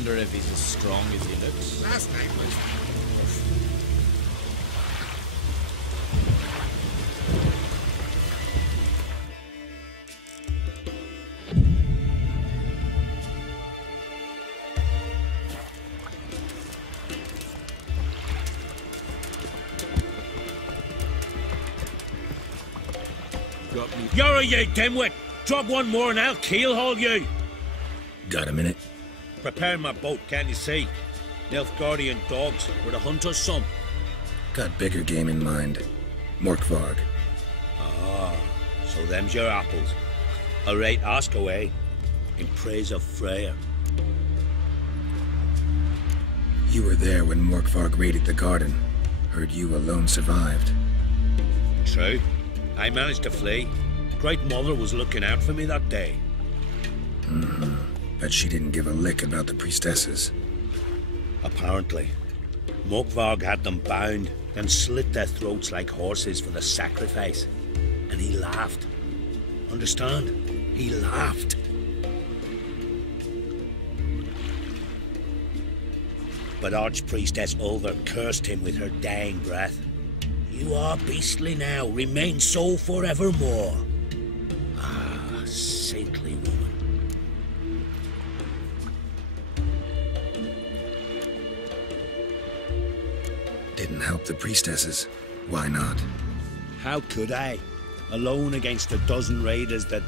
Wonder if he's as strong as he looks. Last night was... You're you dimwit! Drop one more and I'll keelhaul you! Got a minute? Preparing my boat, can't you see? Nilfgaardian dogs were the hunter's son. Got bigger game in mind. Morkvarg. Ah, so them's your apples. Alright, ask away. In praise of Freyr. You were there when Morkvarg raided the garden. Heard you alone survived. True. I managed to flee. Great Mother was looking out for me that day. Bet she didn't give a lick about the priestesses. Apparently. Morkvarg had them bound, then slit their throats like horses for the sacrifice. And he laughed. Understand? He laughed. But Archpriestess Ulver cursed him with her dying breath. You are beastly now, remain so forevermore. Ah, saintly woman. Didn't help the priestesses. Why not? How could I? Alone against a dozen raiders that...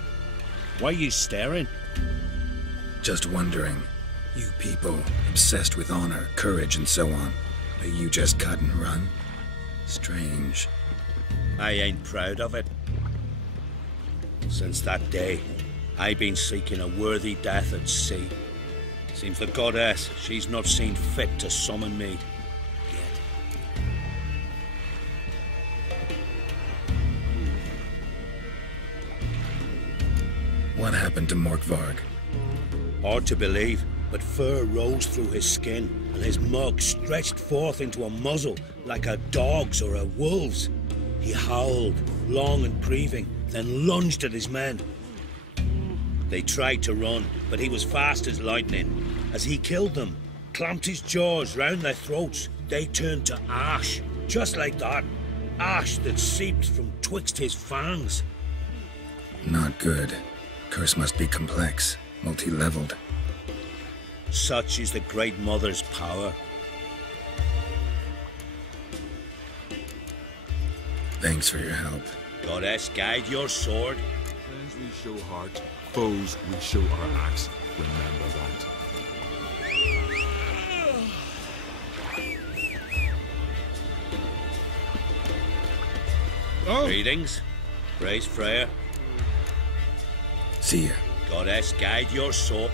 Why are you staring? Just wondering. You people, obsessed with honor, courage, and so on. But you just cut and run? Strange. I ain't proud of it. Since that day, I've been seeking a worthy death at sea. Seems the goddess, she's not seen fit to summon me yet. What happened to Morkvarg? Hard to believe, but fur rose through his skin, and his mug stretched forth into a muzzle like a dog's or a wolf's. He howled, long and grieving, then lunged at his men. They tried to run, but he was fast as lightning. As he killed them, clamped his jaws round their throats, they turned to ash, just like that. Ash that seeped from twixt his fangs. Not good. Curse must be complex, multi-leveled. Such is the Great Mother's power. Thanks for your help. Goddess, guide your sword. Friends we show heart, foes we show our axe. Remember that. Oh! Greetings. Praise Freyr. See ya. Goddess, guide your sword.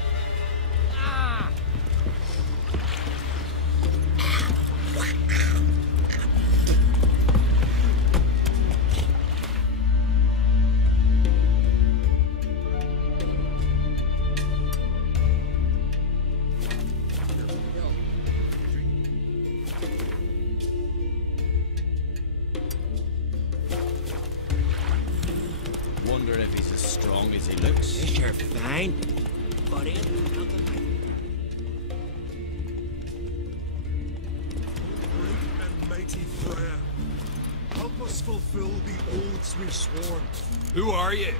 Wonder if he's as strong as he looks. Yes, you're fine. But Great and mighty Freyr, help us fulfill the oaths we sworn. Who are you?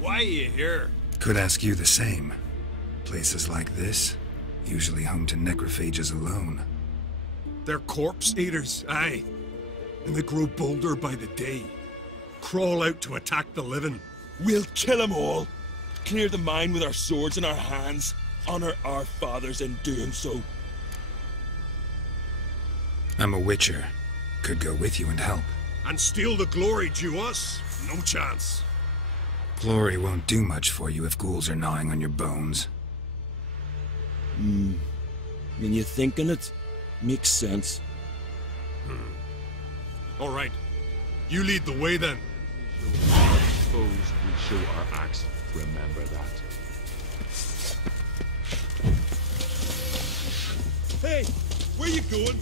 Why are you here? Could ask you the same. Places like this, usually home to necrophages alone. They're corpse eaters, aye. And they grow bolder by the day. Crawl out to attack the living. We'll kill them all. Clear the mine with our swords in our hands. Honor our fathers in doing so. I'm a witcher. Could go with you and help. And steal the glory due us? No chance. Glory won't do much for you if ghouls are gnawing on your bones. When you're thinking it, makes sense. All right. You lead the way then. Foes we show our axe. Remember that. Hey, where you going?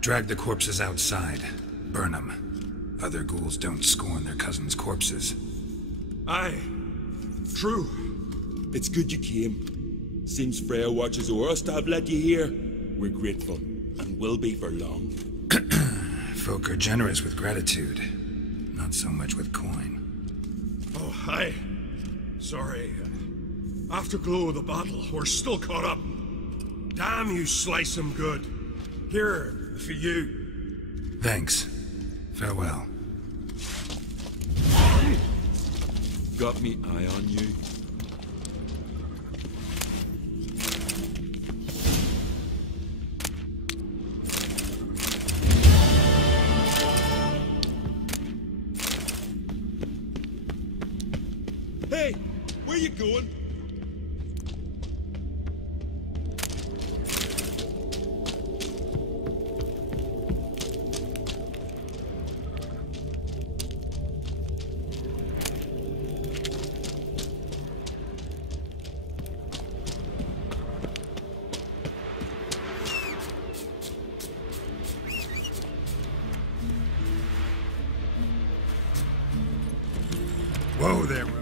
Drag the corpses outside. Burn them. Other ghouls don't scorn their cousins' corpses. Aye. True. It's good you came. Seems Freya watches o'er us to have led you here. We're grateful, and will be for long. Folk are generous with gratitude. Not so much with coin. Oh, aye. Sorry. Afterglow of the battle, we're still caught up. Damn, you slice 'em good. Here, for you. Thanks. Farewell. Got me eye on you. Hey, where you going? Whoa there, bro.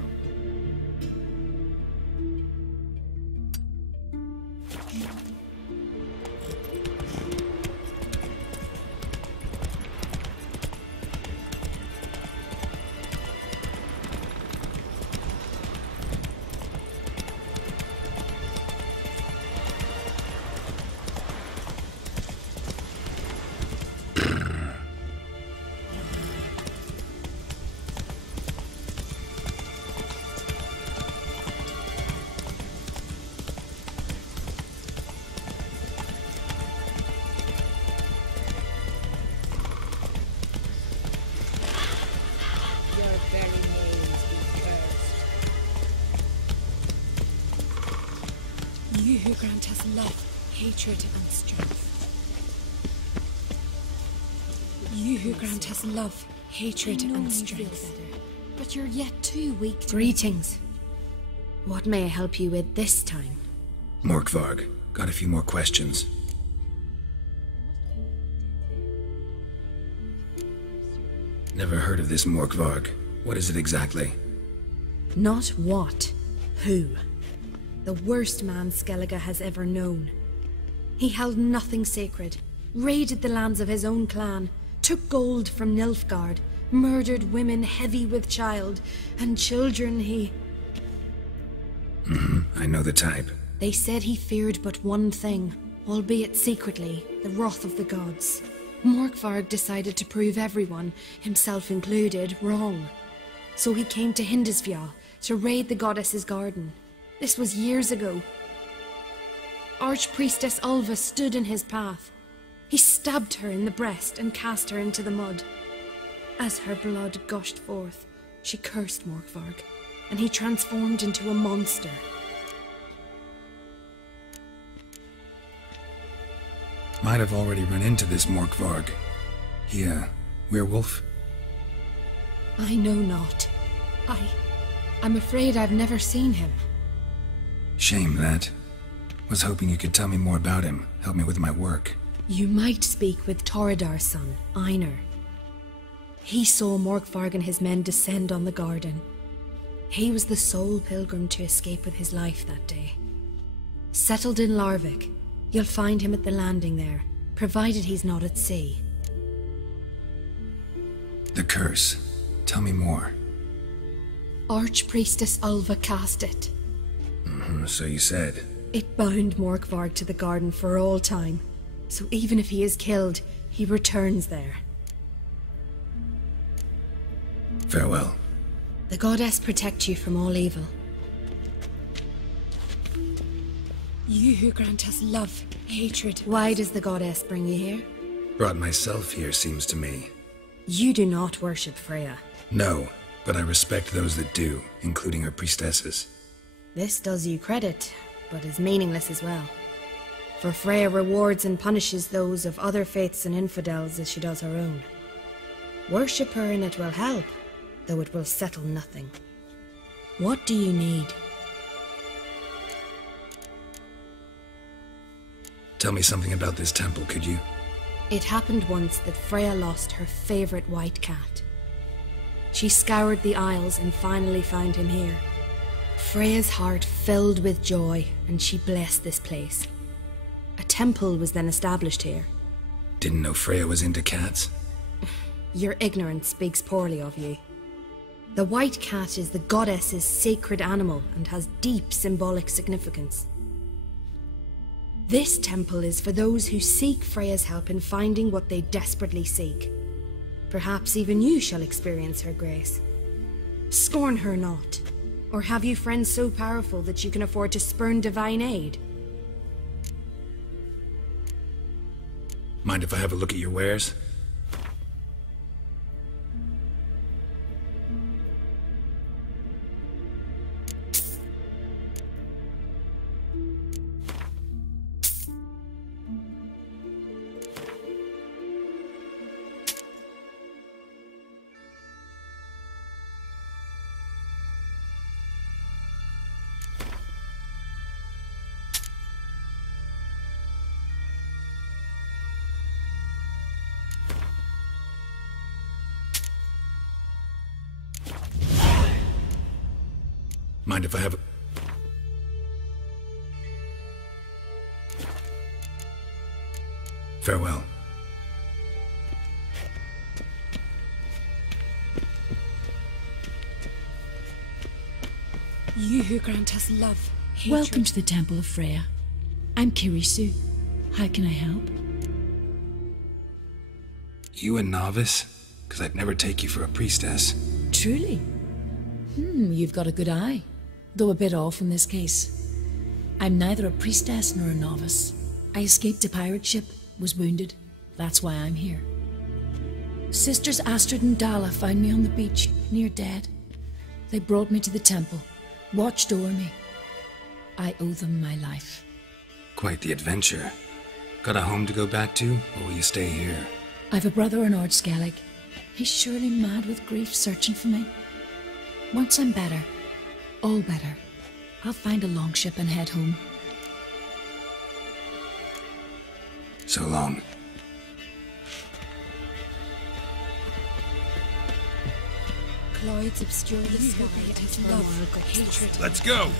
You who grant us love, hatred, and strength. You who grant us love, hatred, and strength. But you're yet too weak to... Greetings. What may I help you with this time? Morkvarg, got a few more questions. Never heard of this Morkvarg. What is it exactly? Not what, who. The worst man Skellige has ever known. He held nothing sacred, raided the lands of his own clan, took gold from Nilfgaard, murdered women heavy with child, and children he... I know the type. They said he feared but one thing, albeit secretly, the wrath of the gods. Morkvarg decided to prove everyone, himself included, wrong. So he came to Hindisfjall to raid the goddess's garden. This was years ago. Archpriestess Ulva stood in his path. He stabbed her in the breast and cast her into the mud. As her blood gushed forth, she cursed Morkvarg, and he transformed into a monster. Might have already run into this Morkvarg. He, werewolf? I know not. I'm afraid I've never seen him. Shame that. Was hoping you could tell me more about him, help me with my work. You might speak with Toradar's son, Einar. He saw Morkvarg and his men descend on the garden. He was the sole pilgrim to escape with his life that day. Settled in Larvik, you'll find him at the landing there, provided he's not at sea. The curse. Tell me more. Archpriestess Ulva cast it. So you said. It bound Morkvarg to the garden for all time. So even if he is killed, he returns there. Farewell. The goddess protect you from all evil. You who grant us love, hatred. Why does the goddess bring you here? Brought myself here, seems to me. You do not worship Freya. No, but I respect those that do, including her priestesses. This does you credit, but is meaningless as well. For Freya rewards and punishes those of other faiths and infidels as she does her own. Worship her and it will help, though it will settle nothing. What do you need? Tell me something about this temple, could you? It happened once that Freya lost her favourite white cat. She scoured the Isles and finally found him here. Freya's heart filled with joy, and she blessed this place. A temple was then established here. Didn't know Freya was into cats. Your ignorance speaks poorly of you. The white cat is the goddess's sacred animal and has deep symbolic significance. This temple is for those who seek Freya's help in finding what they desperately seek. Perhaps even you shall experience her grace. Scorn her not. Or have you friends so powerful that you can afford to spurn divine aid? Mind if I have a look at your wares? Mind if I have a... Farewell. You who grant us love, hatred... Welcome to the Temple of Freya. I'm Kirisu. How can I help? You a novice? Because I'd never take you for a priestess. Truly? You've got a good eye. Though a bit off in this case. I'm neither a priestess nor a novice. I escaped a pirate ship, was wounded. That's why I'm here. Sisters Astrid and Dala found me on the beach, near dead. They brought me to the temple, watched over me. I owe them my life. Quite the adventure. Got a home to go back to, or will you stay here? I've a brother in Ard-Skellig. He's surely mad with grief searching for me. Once I'm better, all better, I'll find a longship and head home. So long. Clouds obscure the sky as love, hatred... Let's go!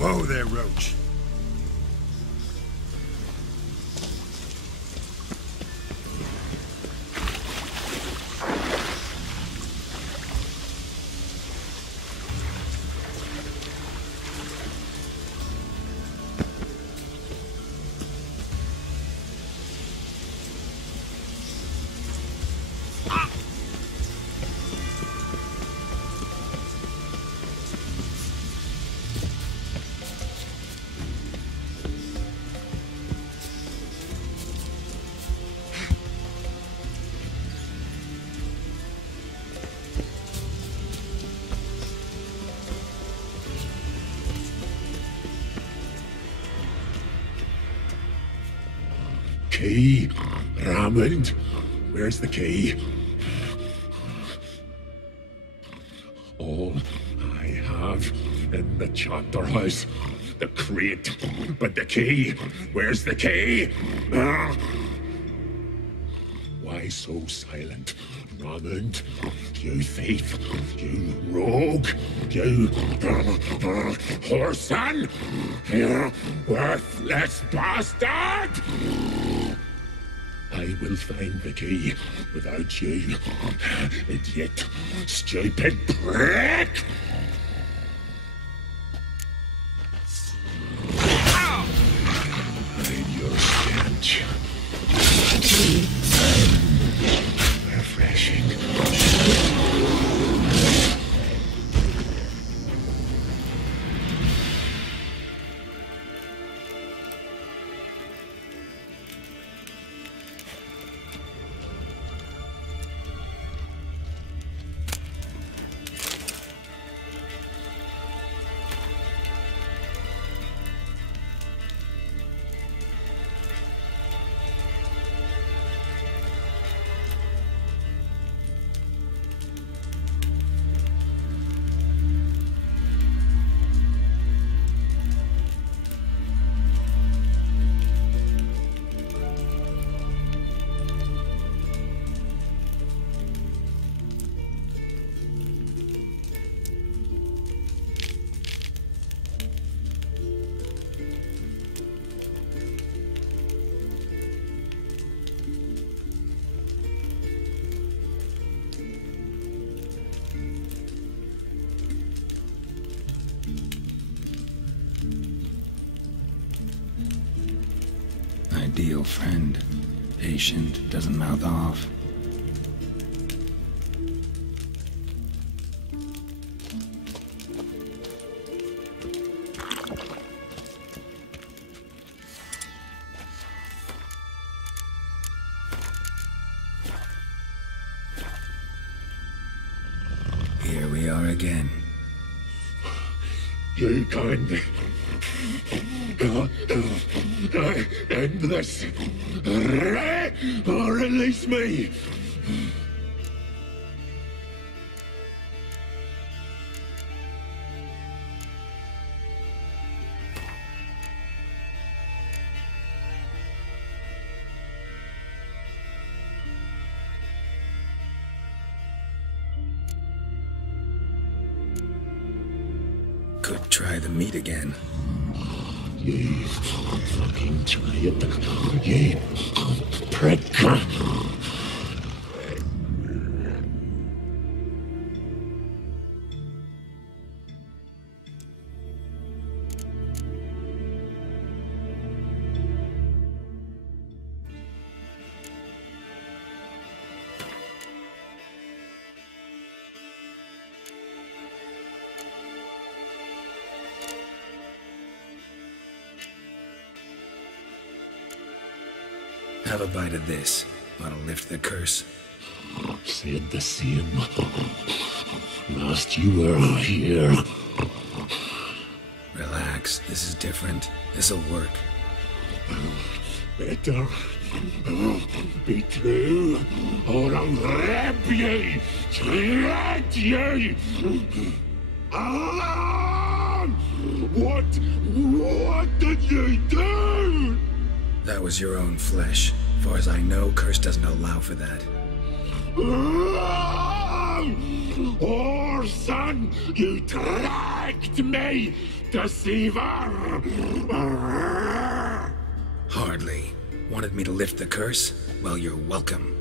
Whoa there, Roach. Key, Raymond. Where's the key? All I have in the chapter house, the crate, but the key. Where's the key? Why so silent, Raymond? You thief, you rogue, you whoreson, you worthless bastard! I will find the key without you, idiot, stupid prick! Hide your stench. Refreshing. real friend. Patient, doesn't mouth off. Here we are again. You can't end this. Release me. Could try the meat again. You fucking try it. You prick. Have a bite of this. Wanna lift the curse? Said the same. Last you were here. Relax, this is different. This'll work. Better be true, or I'll rip you, shred you. Alan! What did you do? That was your own flesh. Far as I know, curse doesn't allow for that. Orson, you tricked me, deceiver! Hardly. Wanted me to lift the curse? Well, you're welcome.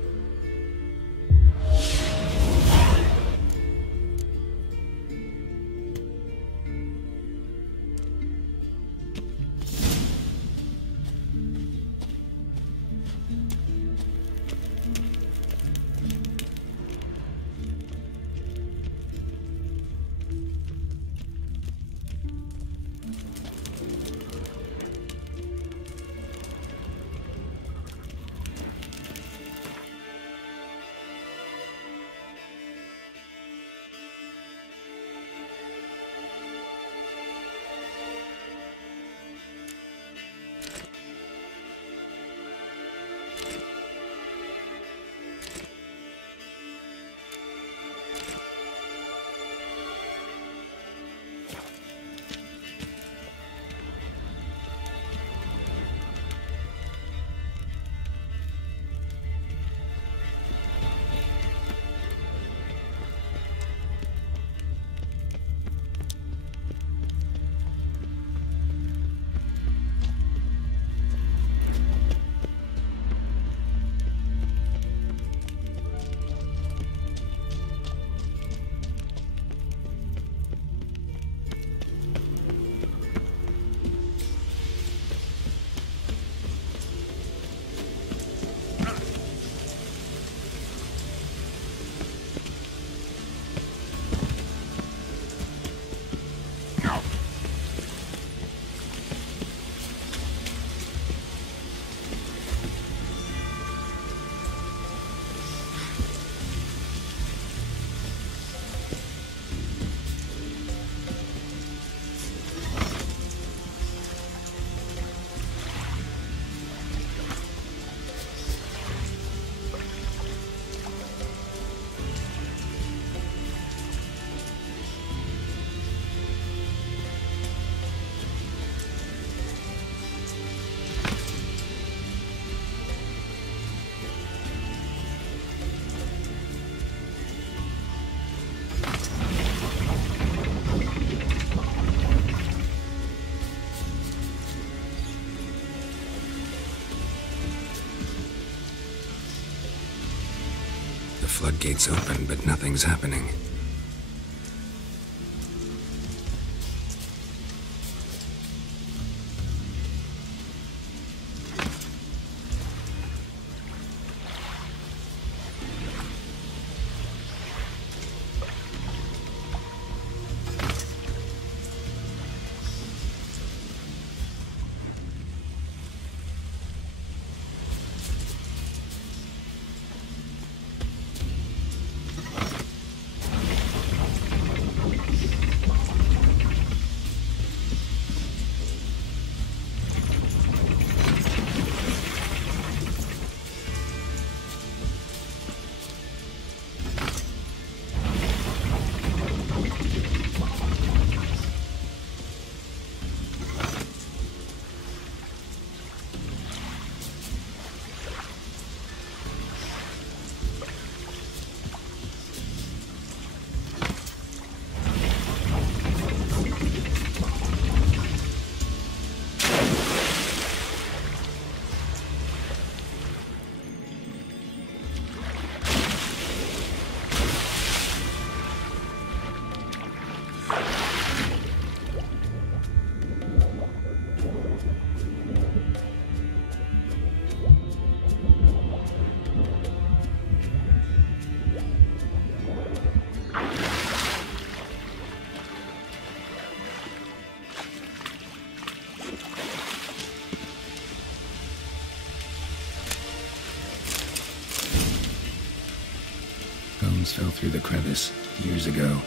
Floodgates open, but nothing's happening. Bones fell through the crevice years ago.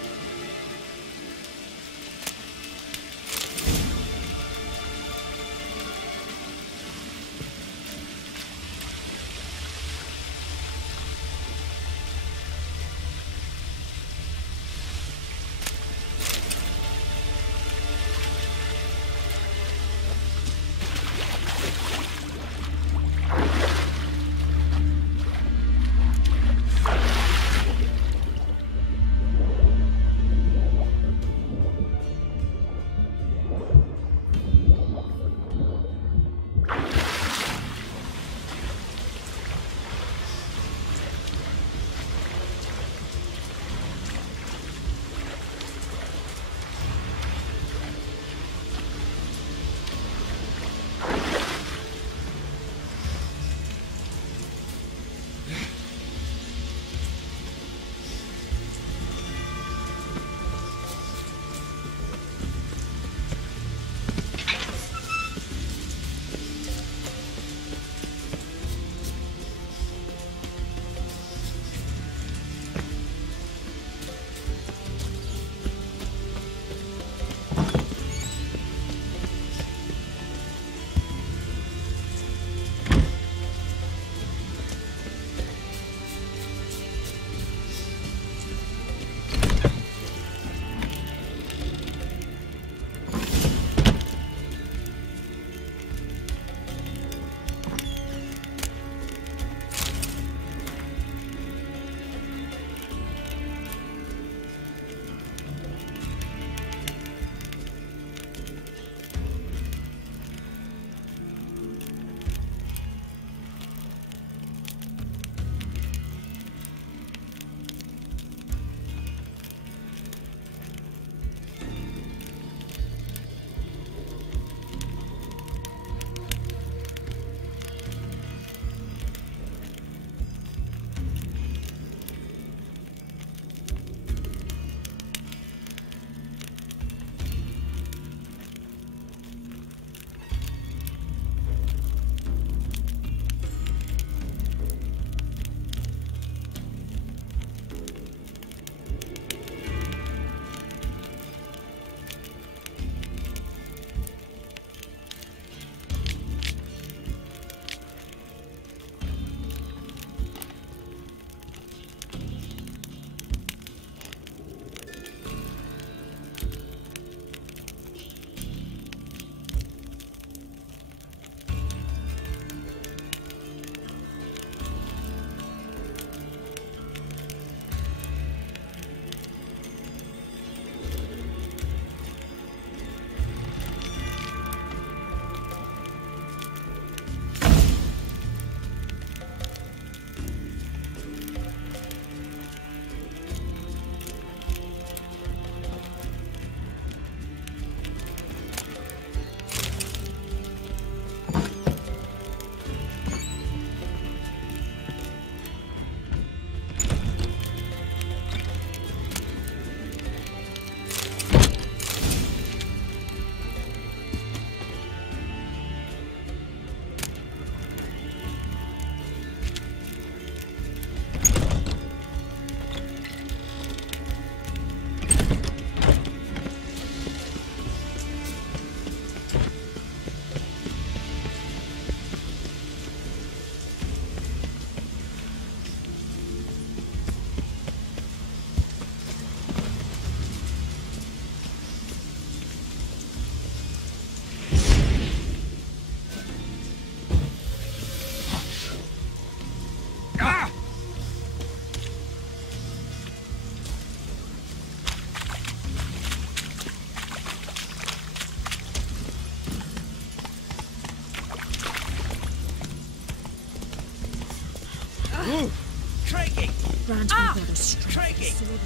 Grant me brother strength, sword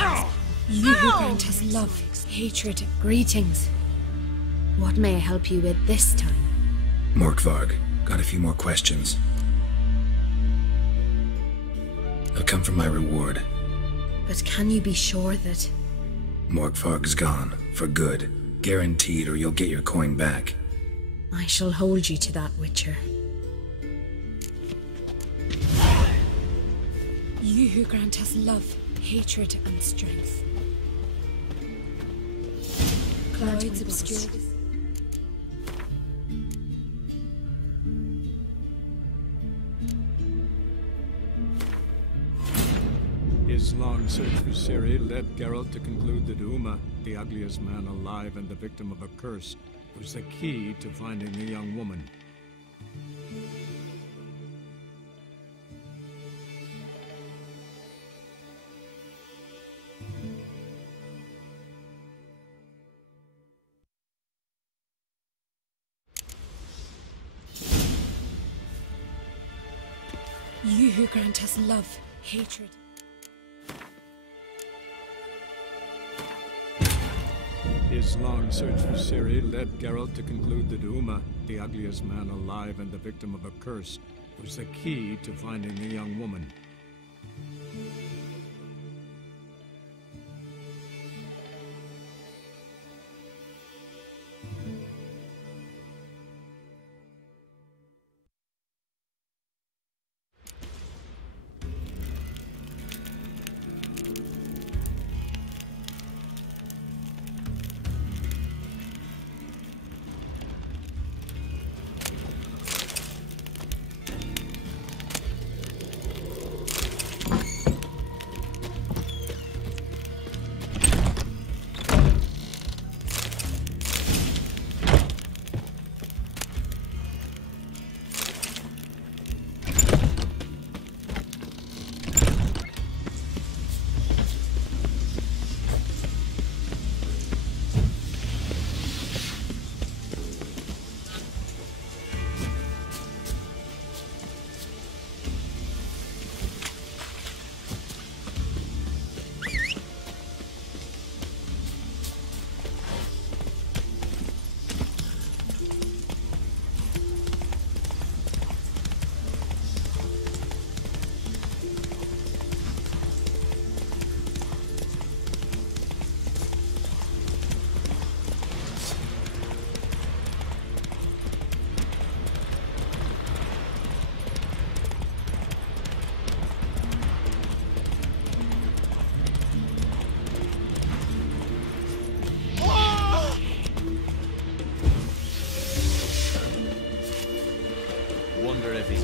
right. You who grant us love, hatred, greetings. What may I help you with this time? Morkvarg, got a few more questions. I've come for my reward. But can you be sure that... Morkvarg's gone, for good. Guaranteed, or you'll get your coin back. I shall hold you to that, Witcher. You who grant us love, hatred, and strength. Clouds obscure. His long search for Ciri led Geralt to conclude that Uma, the ugliest man alive and the victim of a curse, was the key to finding the young woman. You who grant us love, hatred. His long search for Ciri led Geralt to conclude that Uma, the ugliest man alive and the victim of a curse, was the key to finding the young woman.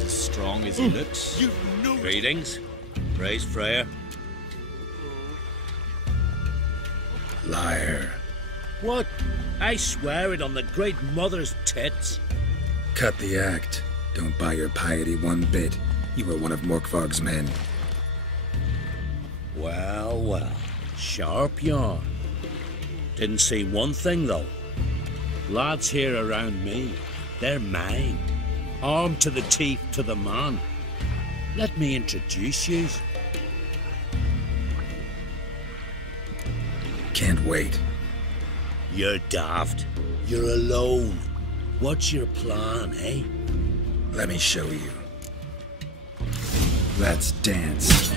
Strong as he looks. You know. Greetings. Praise Freya. Liar. What? I swear it on the great mother's tits. Cut the act. Don't buy your piety one bit. You were one of Morkvarg's men. Well, well. Sharp yarn. Didn't see one thing, though. Lads here around me, they're mine. Armed to the teeth to the man. Let me introduce you. Can't wait. You're daft. You're alone. What's your plan, eh? Let me show you. Let's dance.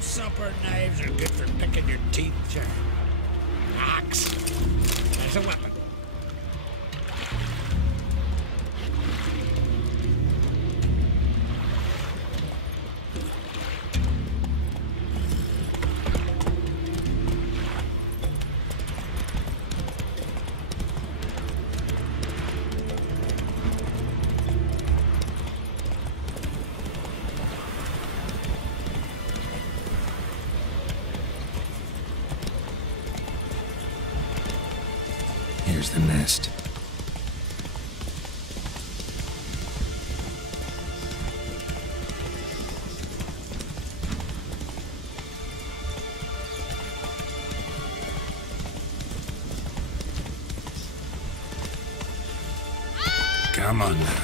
Supper knives are good for picking your teeth, sir. Axe. There's a weapon. Here's the nest. Come on now.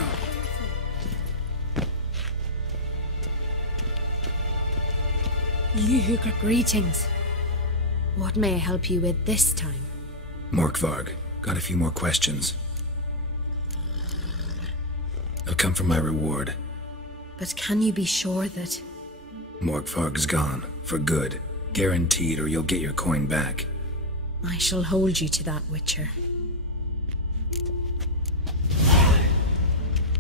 You greetings. What may I help you with this time? Morkvarg, got a few more questions. I've come for my reward. But can you be sure that... Morkvarg's gone, for good. Guaranteed, or you'll get your coin back. I shall hold you to that, Witcher.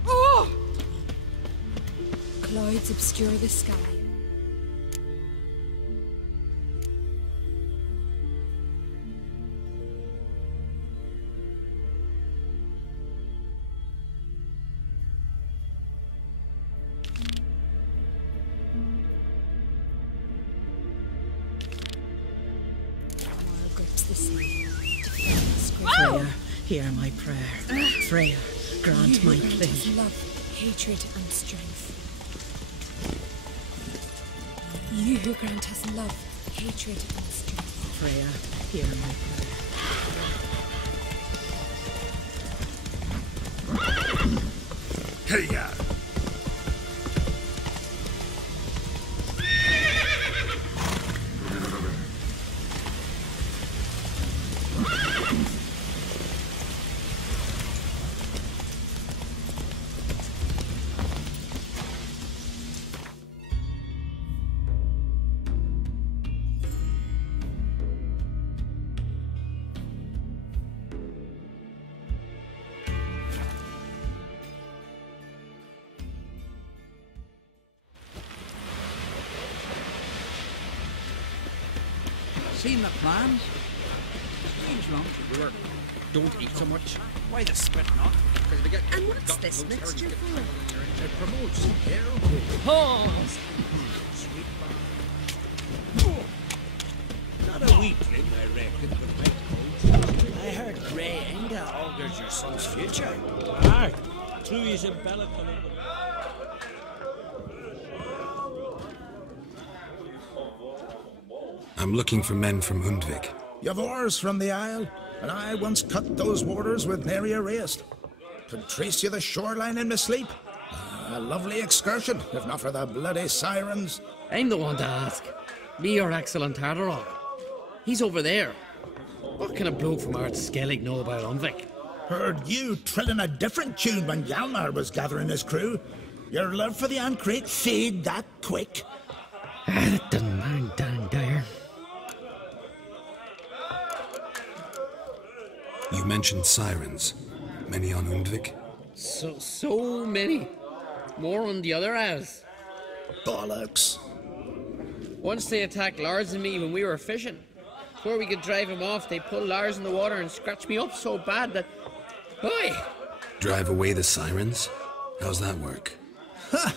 Oh! Clouds obscure the sky. Freya, hear my prayer. Freya, grant my plea. Love, hatred, and strength. You who grant us love, hatred, and strength. Freya, hear my prayer. Hey, yeah. Seen the plans? Strange lump. Don't eat so much. Why the spit not? And what's this mixture for? It promotes hair. Pause! Not a weakling, I reckon, but my coach. I heard Grey Anger augurs your son's future. Aye, true he's embellished. I'm looking for men from Undvik. You've oars from the Isle, and I once cut those waters with nary a race. Could trace you the shoreline in my sleep. A lovely excursion, if not for the bloody sirens. I'm the one to ask. Me your excellent Harderog. He's over there. What can a bloke from Art Skellig know about Undvik? Heard you trilling a different tune when Hjalmar was gathering his crew. Your love for the Ancrate fade that quick. That doesn't mind dang dire. You mentioned sirens. Many on Undvik? So many. More on the other as. Bollocks. Once they attacked Lars and me when we were fishing. Before we could drive him off, they pulled Lars in the water and scratched me up so bad that... Oi! Drive away the sirens? How's that work? Ha!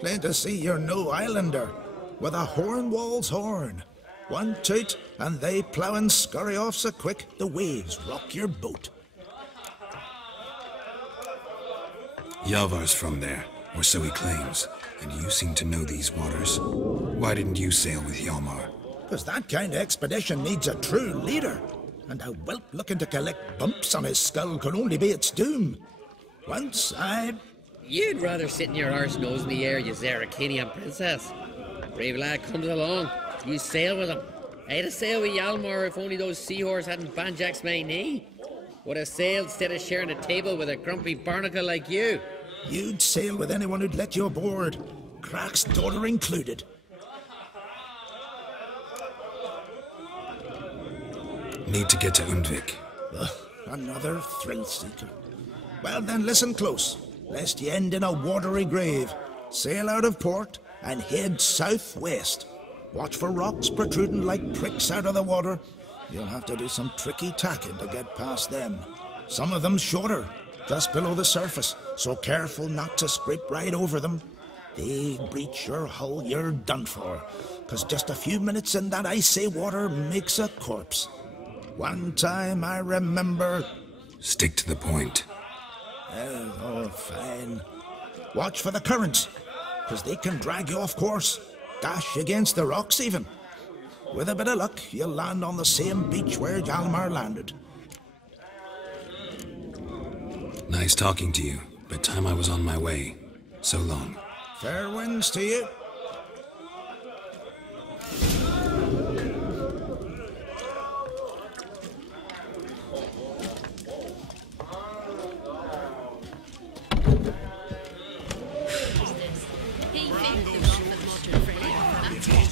Plain to see you're no islander. With a horn wall's horn. One toot, and they plough and scurry off so quick the waves rock your boat. Hjalvar's from there, or so he claims, and you seem to know these waters. Why didn't you sail with Hjalmar? Because that kind of expedition needs a true leader, and a whelp looking to collect bumps on his skull could only be its doom. Once You'd rather sit in your arse nose in the air, you Zaracanian princess. Brave lad comes along. You sail with him. I'd have sailed with Hjalmar if only those seahorse hadn't banjaxed my knee. Would have sailed instead of sharing a table with a grumpy barnacle like you. You'd sail with anyone who'd let you aboard. Crack's daughter included. Need to get to Undvik. Another thrill seeker. Well then, listen close, lest you end in a watery grave. Sail out of port and head southwest. Watch for rocks protruding like pricks out of the water. You'll have to do some tricky tacking to get past them. Some of them shorter, just below the surface, so careful not to scrape right over them. They breach your hull, you're done for, 'cause just a few minutes in that icy water makes a corpse. One time I remember... Stick to the point. Oh, fine. Watch for the currents, 'cause they can drag you off course. Dash against the rocks even. With a bit of luck, you'll land on the same beach where Hjalmar landed. Nice talking to you. but time I was on my way. So long. Fair winds to you.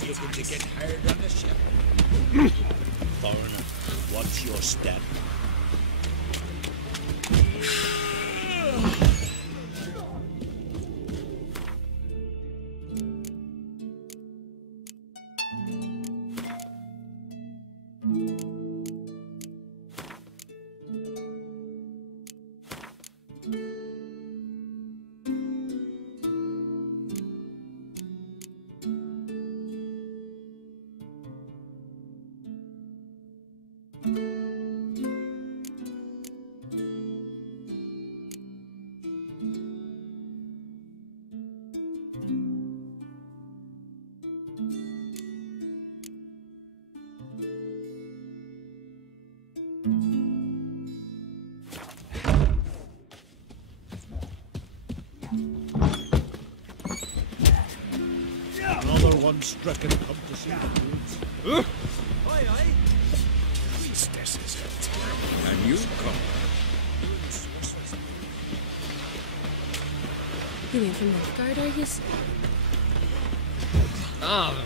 Looking to get hired on the ship. Foreigner, watch your step. Another one stricken come to see the woods. Aye, aye. Priestesses are terrible. And you come. You ain't from Nilfgaard, are yous? Oh.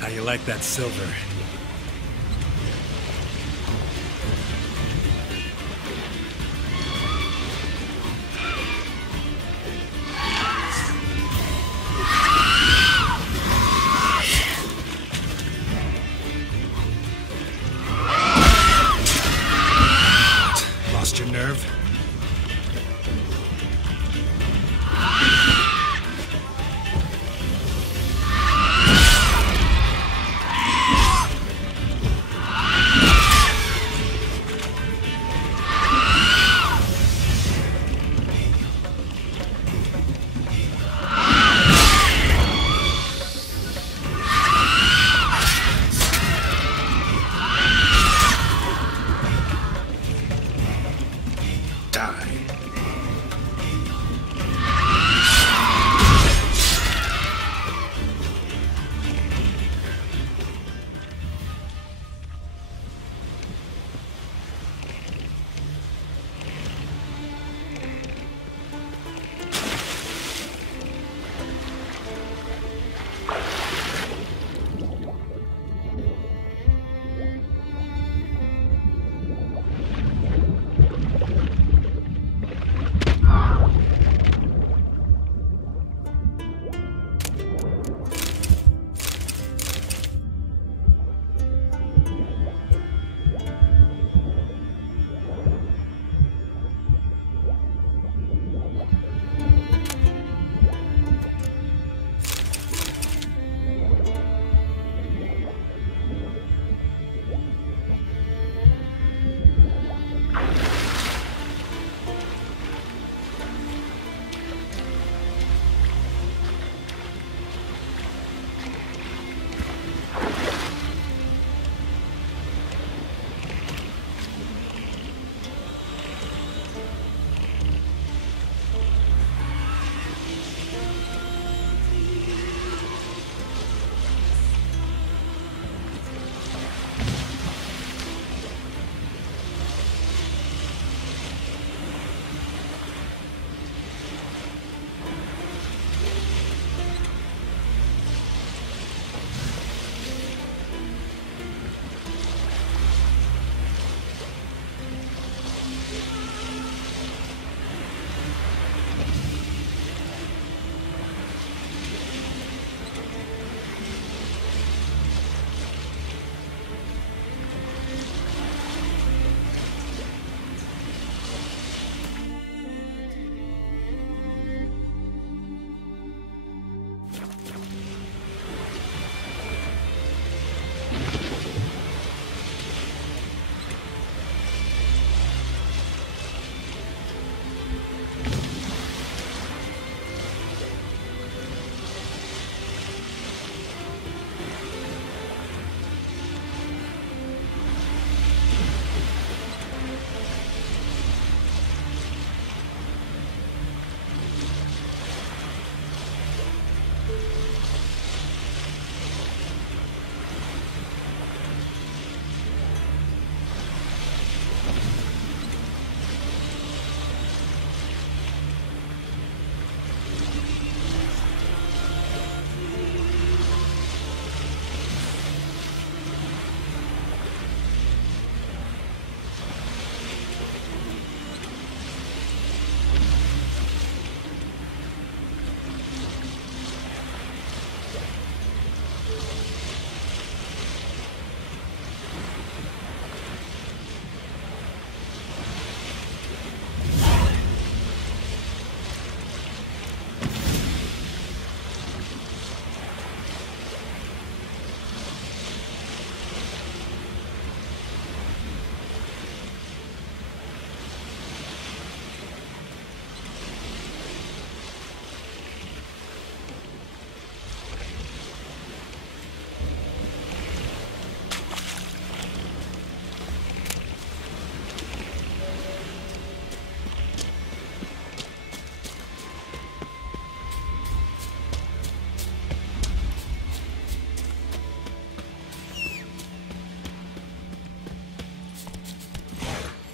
How you like that silver? Lost your nerve?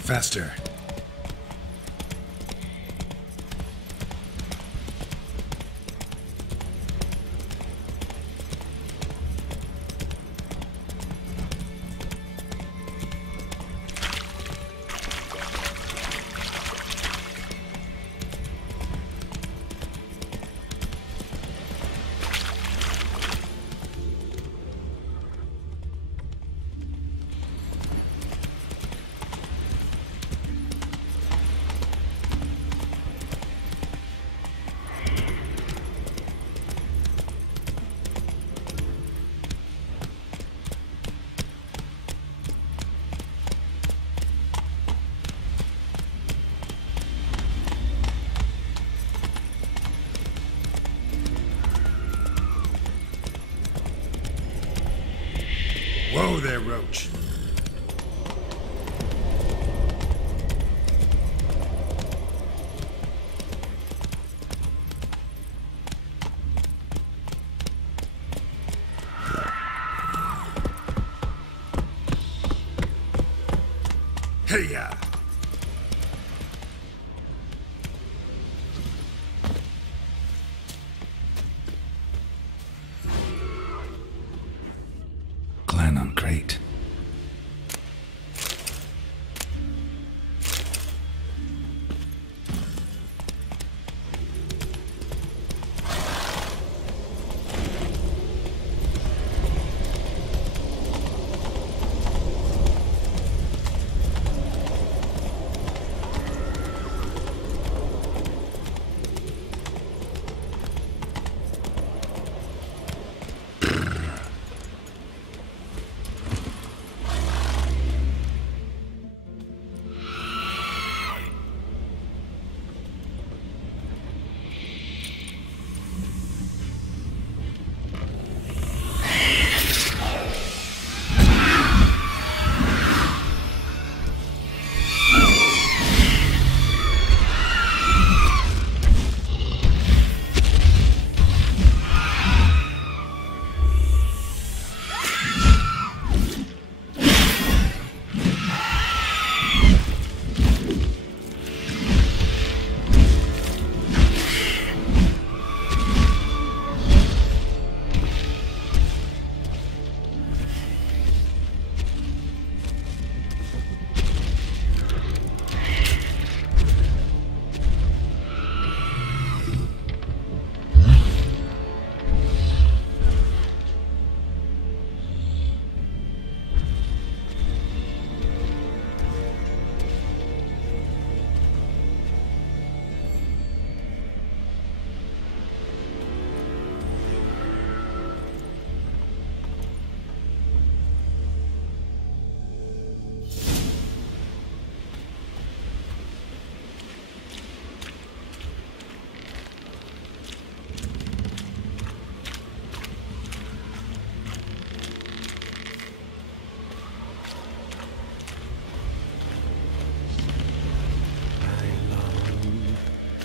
Faster. Whoa there, Roach. Hey-ya! Plan on crate.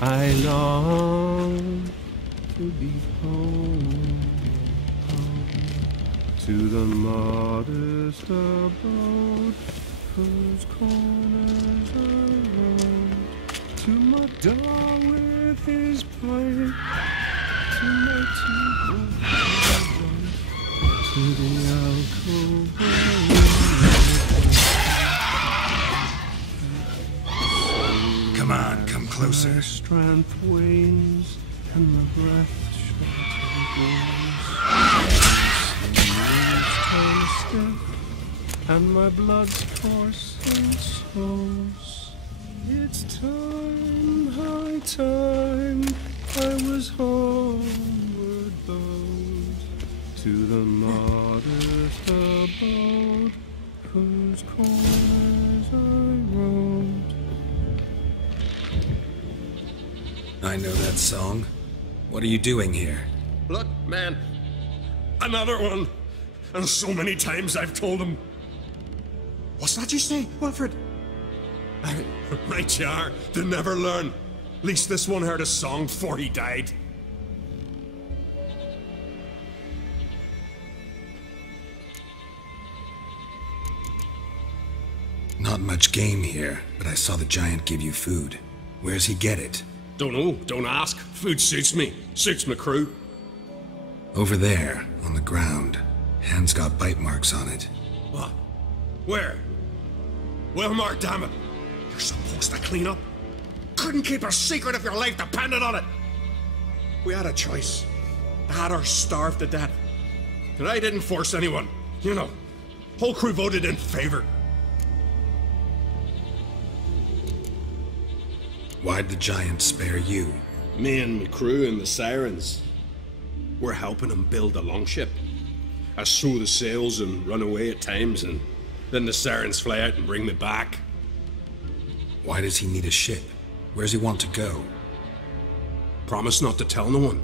I long to be home, home to the modest abode whose corners I roam, to my dog with his pipe, to my tea, to the alcove. Come on, come closer. My strength wanes and my breath turn stiff and my blood's coursing slows. It's time, high time, I was homeward bound to the modest abode whose corners I roamed. I know that song. What are you doing here? Look, man. Another one. And so many times I've told him. What's that you say, Wilfred? Right you are. They never learn. At least this one heard a song before he died. Not much much game here, but I saw the giant give you food. Where's he get it? Don't know, don't ask. Food suits me, suits my crew. Over there, on the ground. Hand's got bite marks on it. What? Where? Well, Mark, damn it. You're supposed to clean up. Couldn't keep a secret if your life depended on it. We had a choice. The Hatter starved to death. And I didn't force anyone. You know, whole crew voted in favor. Why'd the giant spare you? Me and my crew and the Sirens. We're helping him build a longship. I sew the sails and run away at times, and then the Sirens fly out and bring me back. Why does he need a ship? Where's he want to go? Promise not to tell no one.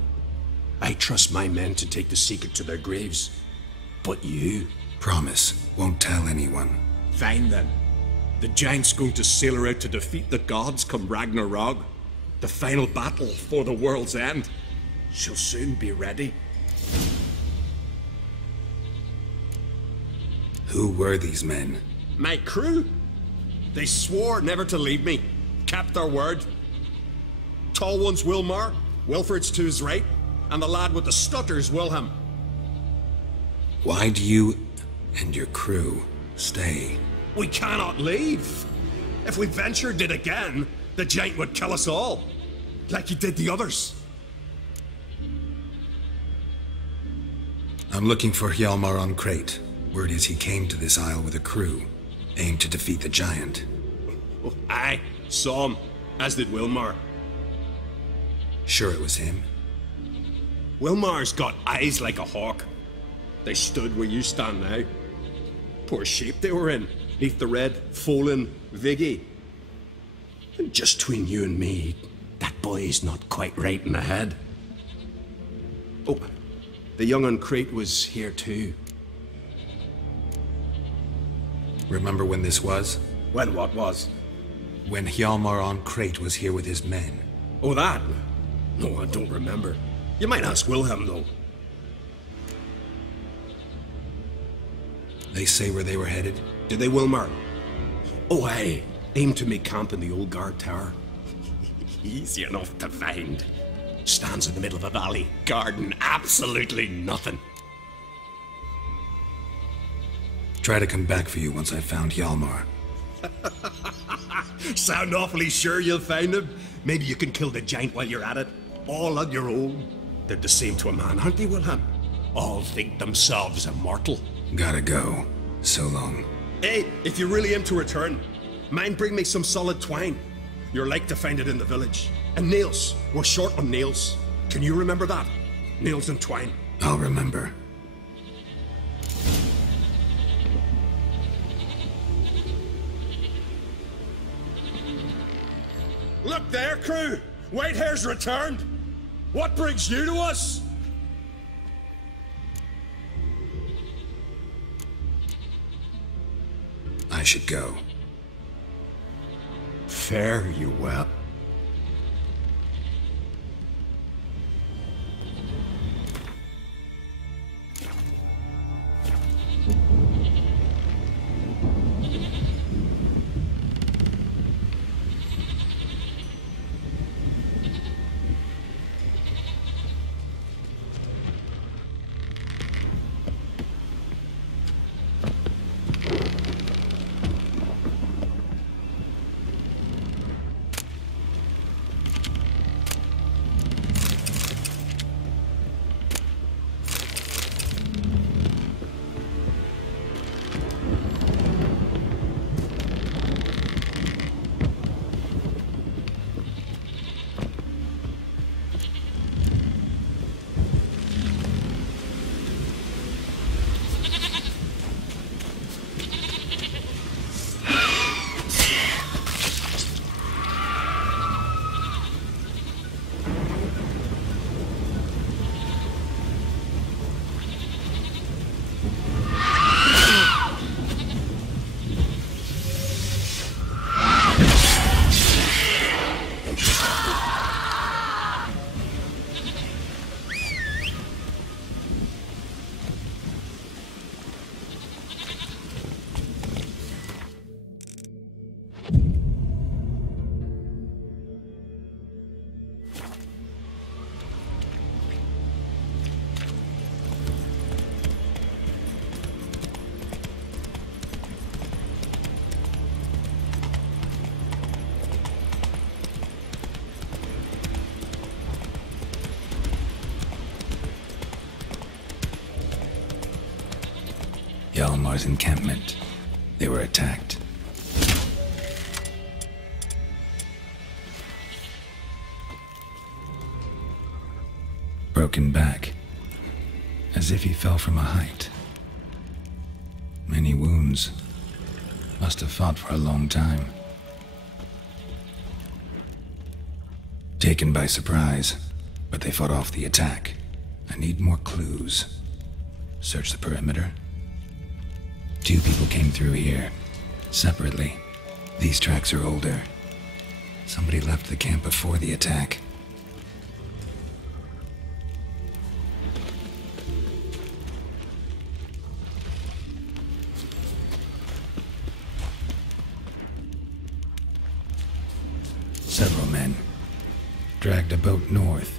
I trust my men to take the secret to their graves. But you? Promise, won't tell anyone. Fine then. The giant's going to sail her out to defeat the gods come Ragnarok. The final battle for the world's end. She'll soon be ready. Who were these men? My crew. They swore never to leave me. Kept their word. Tall one's Wilmar, Wilfred's to his right, and the lad with the stutter's Wilhelm. Why do you and your crew stay? We cannot leave. If we ventured it again, the giant would kill us all, like he did the others. I'm looking for Hjalmar on Crate. Word is he came to this isle with a crew, aimed to defeat the giant. Oh, aye, saw him, as did Wilmar. Sure it was him? Wilmar's got eyes like a hawk. They stood where you stand now. Poor shape they were in, neath the red, fallen Viggy. And just between you and me, that boy's not quite right in the head. Oh, the young on Crate was here too. Remember when this was? When what was? When Hjalmar on Crate was here with his men. Oh, that? No, I don't remember. You might ask Wilhelm, though. They say where they were headed? Did they, Wilmar? Oh, aye. Aim to make camp in the old guard tower. Easy enough to find. Stands in the middle of a valley, guarding absolutely nothing. Try to come back for you once I've found Hjalmar. Sound awfully sure you'll find him? Maybe you can kill the giant while you're at it. All on your own. They're the same to a man, aren't they, Wilhelm? All think themselves immortal. Gotta go. So long. Hey, if you really aim to return, mind bring me some solid twine. You're like to find it in the village. And nails. We're short on nails. Can you remember that? Nails and twine. I'll remember. Look there, crew! Whitehair's returned! What brings you to us? I should go. Fare you well. Hjalmar's encampment. They were attacked. Broken back, as if he fell from a height. Many wounds. Must have fought for a long time. Taken by surprise, but they fought off the attack. I need more clues. Search the perimeter. 2 people came through here, separately. These tracks are older. Somebody left the camp before the attack. Several men dragged a boat north.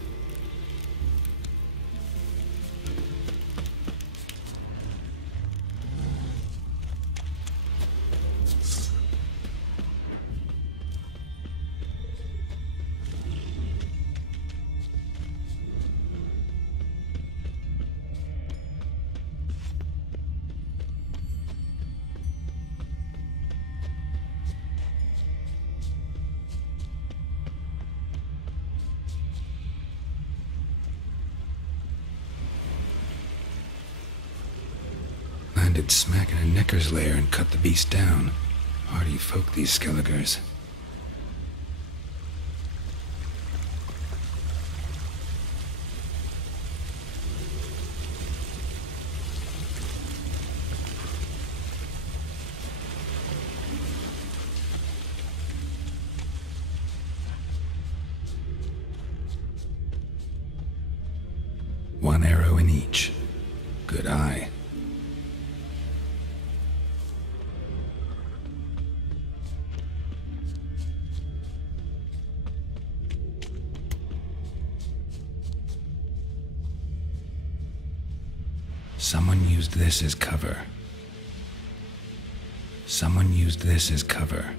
Landed smack in a necker's lair and cut the beast down. Hardy folk, these Skelligers. One arrow in each. Good eye. Someone used this as cover. Someone used this as cover.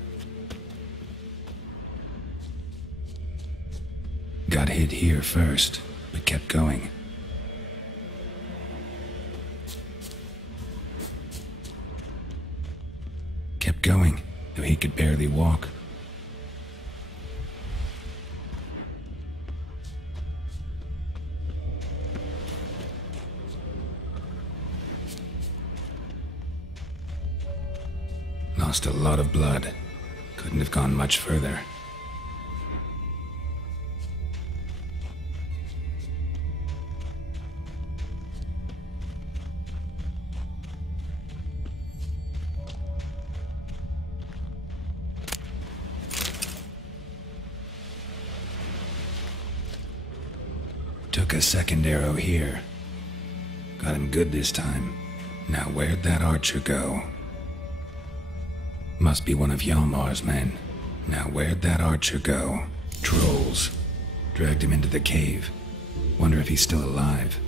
Got hit here first, but kept going. Kept going, though he could barely walk. Lost a lot of blood. Couldn't have gone much further. Took a second arrow here. Got him good this time. Now where'd that archer go? Must be one of Hjalmar's men. Now where'd that archer go? Trolls. Dragged him into the cave. Wonder if he's still alive.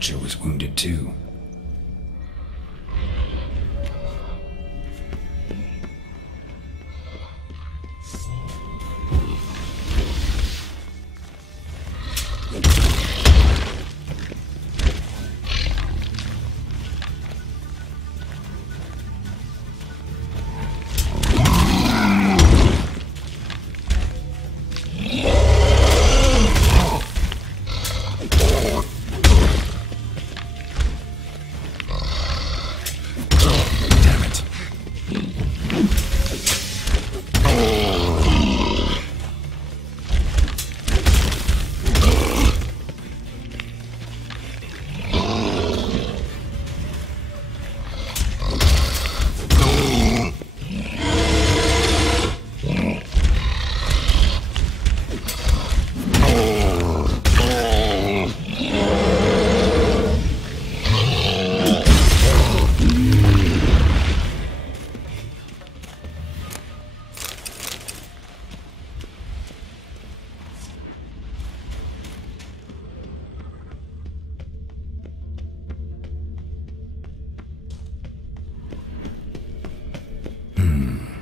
Watcher was wounded too.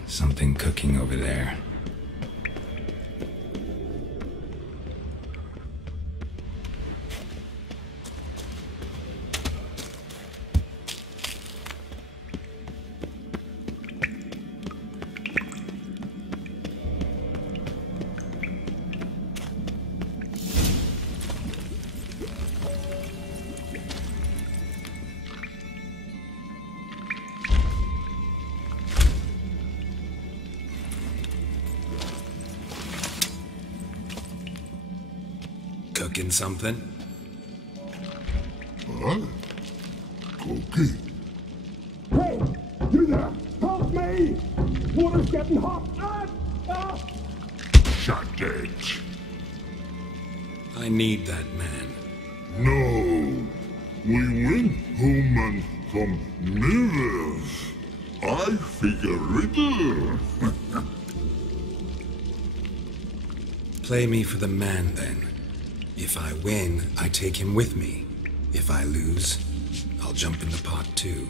Something cooking over there. Cooking something? Huh? Cookie? Hey! You there! Help me! Water's getting hot! Shut it! I need that man. No! We went home and some mirrors. I figure riddle. Play me for the man, then. If I win, I take him with me. If I lose, I'll jump in the pot too.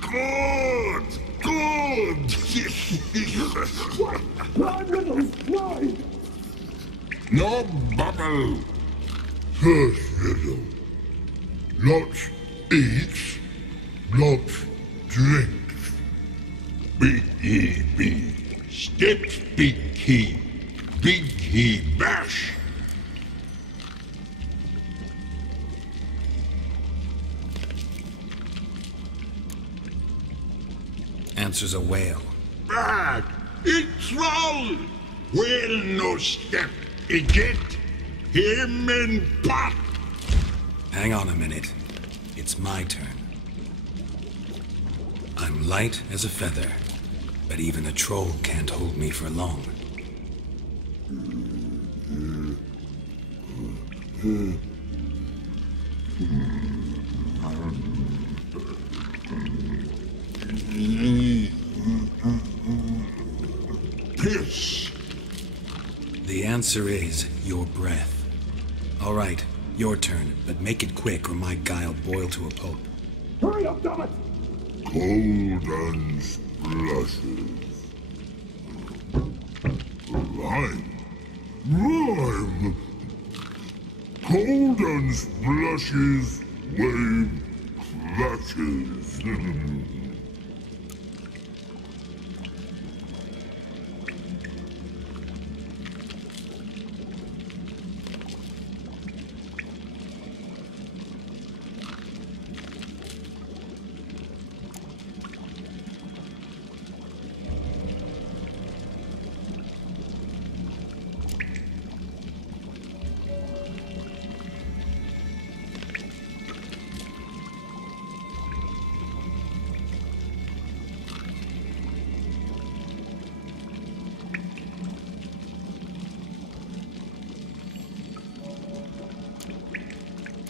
Good! Good! What? Why, riddles? Why? No bubble! First riddle. Lots eats, lots drinks. Big he be, steps big he bash. Answer's a whale. Bad! It's troll! Whale no step, get him in pot! Hang on a minute. It's my turn. I'm light as a feather, but even a troll can't hold me for long. Piss. The answer is your breath. All right, your turn, but make it quick or my guy'll boil to a pulp. Hurry up, dammit! Cold and splashes. Rhyme. Rhyme. Cold and splashes, wave clashes.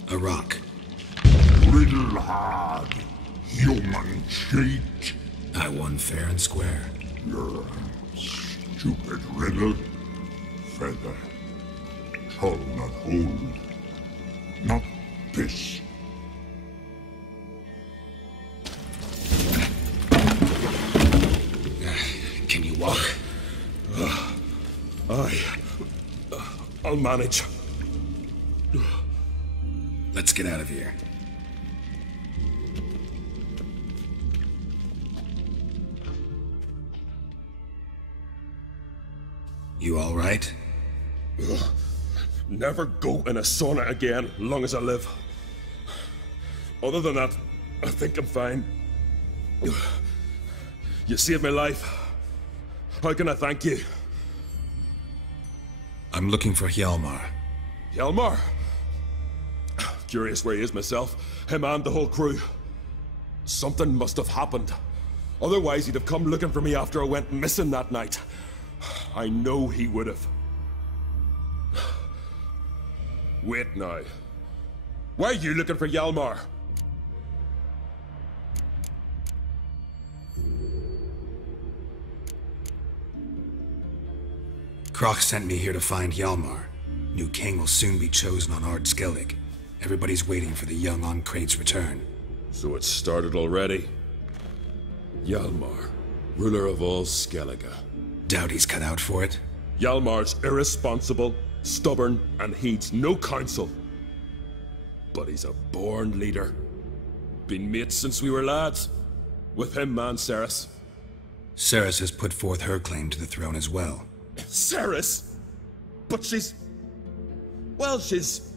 A rock. Riddle hard, human cheat. I won fair and square. You're stupid riddle. Feather. Troll not hold. Not piss. I'll manage. Let's get out of here. You all right? Never go in a sauna again, long as I live. Other than that, I think I'm fine. You saved my life. How can I thank you? I'm looking for Hjalmar. Hjalmar? Curious where he is myself. Him and the whole crew. Something must have happened. Otherwise he'd have come looking for me after I went missing that night. I know he would have. Wait now. Why are you looking for Hjalmar? Kroch sent me here to find Hjalmar. New king will soon be chosen on Ard Skellig. Everybody's waiting for the young Ancrate's return. So it's started already. Hjalmar, ruler of all Skellige. Doubt he's cut out for it. Hjalmar's irresponsible, stubborn, and heeds no counsel. But he's a born leader. Been mates since we were lads. With him and Cerys. Cerys has put forth her claim to the throne as well. Cerys? But she's... well, she's...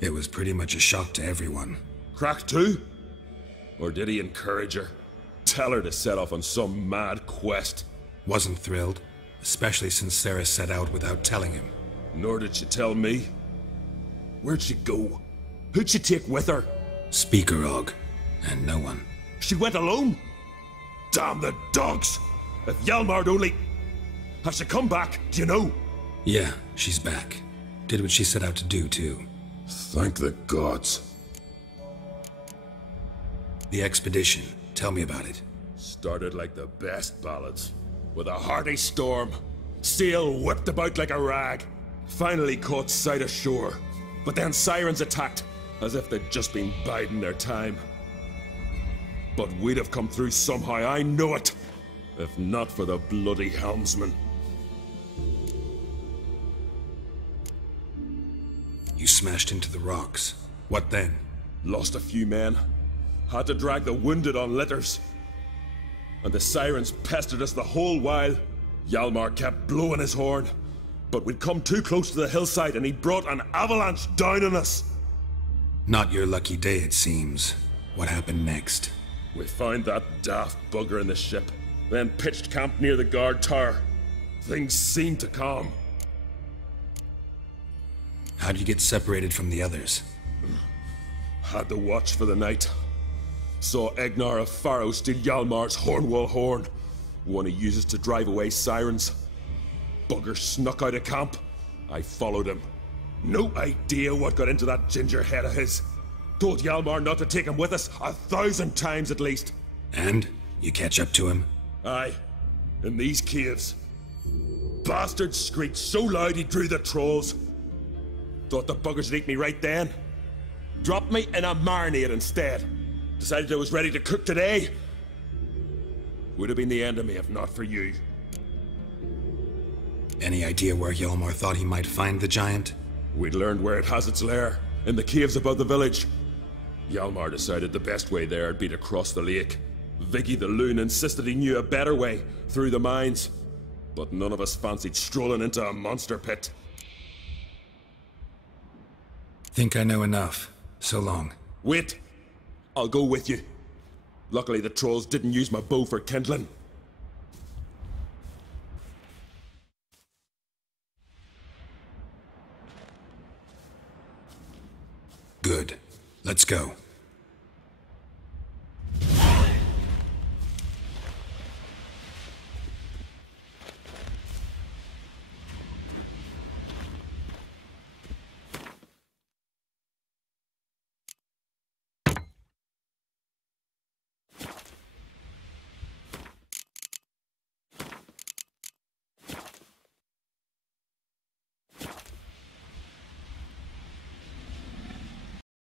It was pretty much a shock to everyone. Crack too? Or did he encourage her? Tell her to set off on some mad quest? Wasn't thrilled, especially since Cerys set out without telling him. Nor did she tell me. Where'd she go? Who'd she take with her? Speaker Og, and no one. She went alone? Damn the dogs! If Hjalmar'd only... Has she come back, do you know? Yeah, she's back. Did what she set out to do, too. Thank the gods. The expedition. Tell me about it. Started like the best ballads. With a hearty storm. Sail whipped about like a rag. Finally caught sight of shore. But then sirens attacked, as if they'd just been biding their time. But we'd have come through somehow, I know it. If not for the bloody helmsman. You smashed into the rocks. What then? Lost a few men. Had to drag the wounded on litters. And the sirens pestered us the whole while. Hjalmar kept blowing his horn. But we'd come too close to the hillside and he brought an avalanche down on us. Not your lucky day, it seems. What happened next? We found that daft bugger in the ship. Then pitched camp near the guard tower. Things seemed to calm. How'd you get separated from the others? Had to watch for the night. Saw Egnar of Faro steal Hjalmar's Hornwall horn, one he uses to drive away sirens. Bugger snuck out of camp. I followed him. No idea what got into that ginger head of his. Told Hjalmar not to take him with us 1,000 times at least. And? You catch up to him? Aye. In these caves. Bastard screeched so loud he drew the trolls. Thought the buggers would eat me right then. Dropped me in a marinade instead. Decided I was ready to cook today. Would have been the end of me if not for you. Any idea where Hjalmar thought he might find the giant? We'd learned where it has its lair, in the caves above the village. Hjalmar decided the best way there would be to cross the lake. Vicky the loon insisted he knew a better way, through the mines. But none of us fancied strolling into a monster pit. Think I know enough. So long. Wait. I'll go with you. Luckily the trolls didn't use my bow for kindling. Good. Let's go.